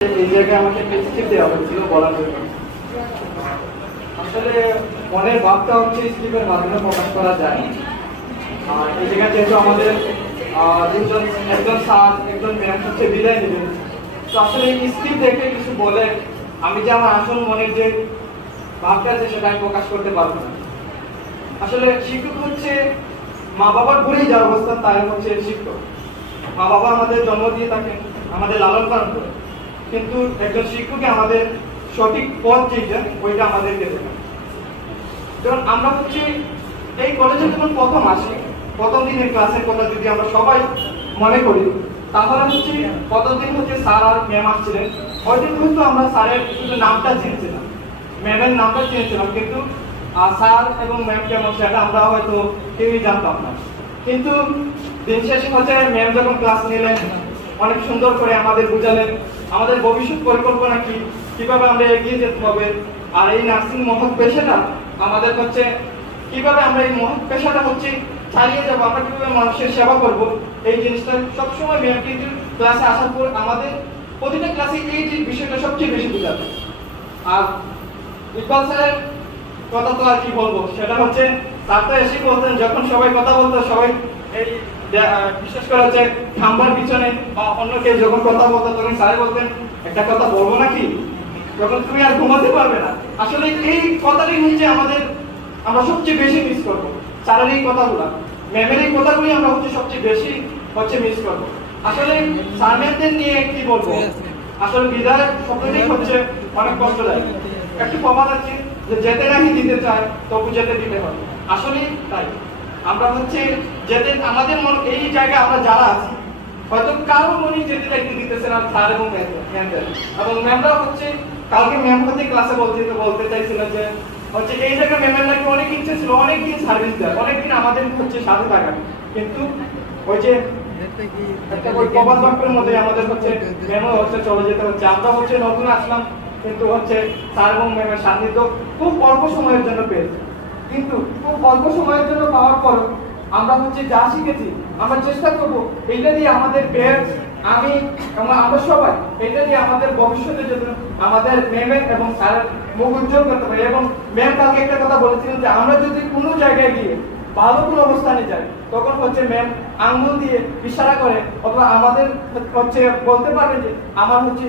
এই জায়গায় আমাকে স্কিপ দেওয়া হয়েছিল বলার জন্য। আসলে মনের ভাবটা হচ্ছে স্কিপের মাধ্যমে প্রকাশ করা যায়। আর এই জায়গায় যেহেতু আমাদের একজন স্যার একজন ম্যাম হচ্ছে বিদায় নেবেন, তো আসলে এই স্কিপ দেখে কিছু বলে আমি যে আমার আসল মনের যে ভাবটা আছে সেটা আমি প্রকাশ করতে পারবো না। আসলে শিক্ষক হচ্ছে মা বাবার ঘুরেই যার অবস্থান তাই হচ্ছে শিক্ষক। মা বাবা আমাদের জন্ম দিয়ে থাকেন, আমাদের লালন পালন করে, কিন্তু একজন শিক্ষককে আমাদের সঠিক পথ যেটা ওইটা আমাদেরকে দেবে। যেমন আমরা হচ্ছে এই কলেজে যখন প্রথম আসি, প্রথম দিনের ক্লাসের কথা যদি আমরা সবাই মনে করি, তাহলে হচ্ছে প্রথম দিন হচ্ছে স্যার আর ম্যাম আসছিলেন। ওই দিন কিন্তু আমরা স্যারের শুধু নামটা চিনছিলাম, ম্যামের নামটা চিনছিলাম, কিন্তু স্যার এবং ম্যাম কেমন সেটা আমরা হয়তো কেউই জানতাম না। কিন্তু দিন শেষে হচ্ছে ম্যাম যখন ক্লাস নিলেন, অনেক সুন্দর করে আমাদের বুঝালেন আমাদের ভবিষ্যৎ পরিকল্পনা কি, কিভাবে আমরা এগিয়ে যেতে হবে, আর এই নার্সিং মহৎ পেশাটা আমাদের হচ্ছে কিভাবে আমরা এই মহৎ পেশাটা হচ্ছে চালিয়ে যাবো, আমরা কিভাবে মানুষের সেবা করব, এই জিনিসটা সবসময় ম্যাম কিন্তু ক্লাসে আসার পর আমাদের প্রতিটা ক্লাসে এই যে বিষয়টা সবচেয়ে বেশি বোঝাবে। আর ইকবাল স্যারের কথা তো আর কি বলবো, সেটা হচ্ছে স্যার তো এসে বলতেন যখন সবাই কথা বলতো, সবাই এই বিশেষ করে হচ্ছে খাম্বার পিছনে বা অন্য কেউ যখন কথা বলতো তখন স্যার বলতেন একটা কথা বলবো নাকি, যখন তুমি আর ঘুমাতে পারবে না। আসলে এই কথাটাই হচ্ছে আমরা সবচেয়ে বেশি মিস করবো। স্যারের এই কথাগুলা, ম্যামের এই কথাগুলি আমরা হচ্ছে সবচেয়ে বেশি হচ্ছে মিস করবো। আসলে স্যার ম্যামদের নিয়ে কি বলবো, আসলে বিদায় শব্দটাই হচ্ছে অনেক কষ্টদায়ক। একটু প্রমাণ আছে যে যেতে নাকি দিতে চায় তবু যেতে দিতে হবে। আসলে তাই আমরা হচ্ছে যেতে আমাদের মন এই জায়গায় আমরা যারা আছি হয়তো কারো মনে যেতে চাইতে দিতেছে না স্যার এবং ম্যামদের। এবং ম্যামরা হচ্ছে কালকে ম্যাম হচ্ছে ক্লাসে বলতে চাইছিল যে হচ্ছে এই জায়গায় ম্যামের নাকি অনেক ইচ্ছে ছিল অনেকদিন সার্ভিস দেয়, অনেকদিন আমাদের হচ্ছে সাথে থাকা, কিন্তু ওই যে একটা ওই প্রবাদ বাক্যের মধ্যে আমাদের হচ্ছে ম্যামও হচ্ছে চলে যেতে হচ্ছে। আমরা হচ্ছে নতুন আসলাম, কিন্তু হচ্ছে স্যার এবং ম্যামের সান্নিধ্য খুব অল্প সময়ের জন্য পেয়েছি, কিন্তু খুব অল্প সময়ের জন্য পাওয়ার পর আমরা হচ্ছে যা শিখেছি আমরা চেষ্টা করবো এইটা দিয়ে আমাদের ব্যাচ আমি এবং আমরা সবাই এটা দিয়ে আমাদের ভবিষ্যতে যদি আমাদের ম্যামের এবং স্যারের মুখ উজ্জ্বল করতে পারি। এবং ম্যাম কালকে একটা কথা বলেছিলেন যে আমরা যদি কোনো জায়গায় গিয়ে ভালো কোনো অবস্থানে যাই তখন হচ্ছে ম্যাম আঙ্গুল দিয়ে ইশারা করে অথবা আমাদের হচ্ছে বলতে পারবে যে আমার হচ্ছে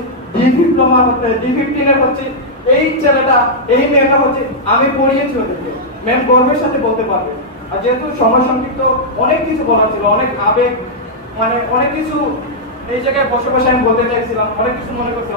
ডিপ্লোমা হচ্ছে D15 এর হচ্ছে এই ছেলেটা এই মেয়েটা হচ্ছে আমি পড়িয়েছি ওদেরকে, ম্যাম গর্বের সাথে বলতে পারবে। আর যেহেতু সময় সংক্ষিপ্ত অনেক কিছু বলা ছিল, অনেক আবেগ অনেক কিছু এই জায়গায় বসে বসে আমি বলতে চাইছিলাম, অনেক কিছু মনে করছিলাম।